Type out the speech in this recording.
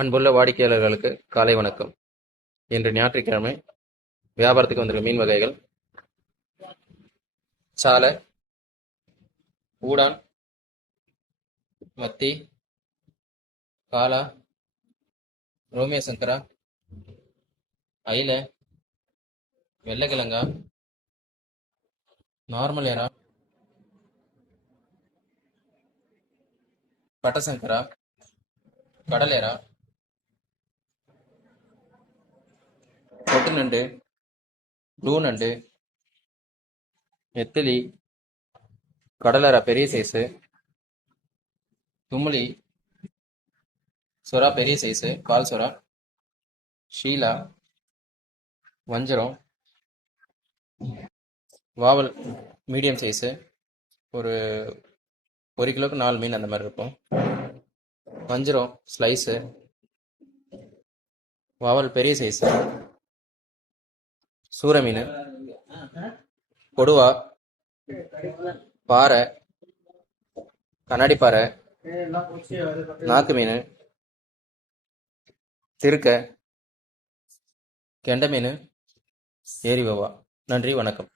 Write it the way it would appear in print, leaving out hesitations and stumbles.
அன்புள்ள வாடிக்கையாளர்களுக்கு காலை வணக்கம். இன்று ஞாயிற்றுக்கிழமை வியாபாரத்துக்கு வந்திருக்க மீன் வகைகள் சாலை, ஊடான், மத்தி, காலா, ரோமியோ சங்கரா, அயில, வெள்ளைக்கிழங்கா, நார்மல் ஏரா, பட்டசங்கரா, கடலேரா, பொட்டு நண்டு, ப்ளூ நண்டு, நெத்திலி, கடலேரா பெரிய சைஸு, தும்மிலி, சுறா பெரிய சைஸு, பால் சுறா, ஷீலா, வஞ்சரம், வாவல் மீடியம் சைஸு, ஒரு 1 கிலோக்கு 4 மீன் அந்த மாதிரி இருக்கும். வஞ்சரம் ஸ்லைஸு, வாவல் பெரிய சைஸு, சூர மீன், கொடுவா, பாறை, கண்ணாடி பாறை, நாக்கு மீன், திருக்க, கெண்டை மீன், ஏரி வவ்வா. நன்றி, வணக்கம்.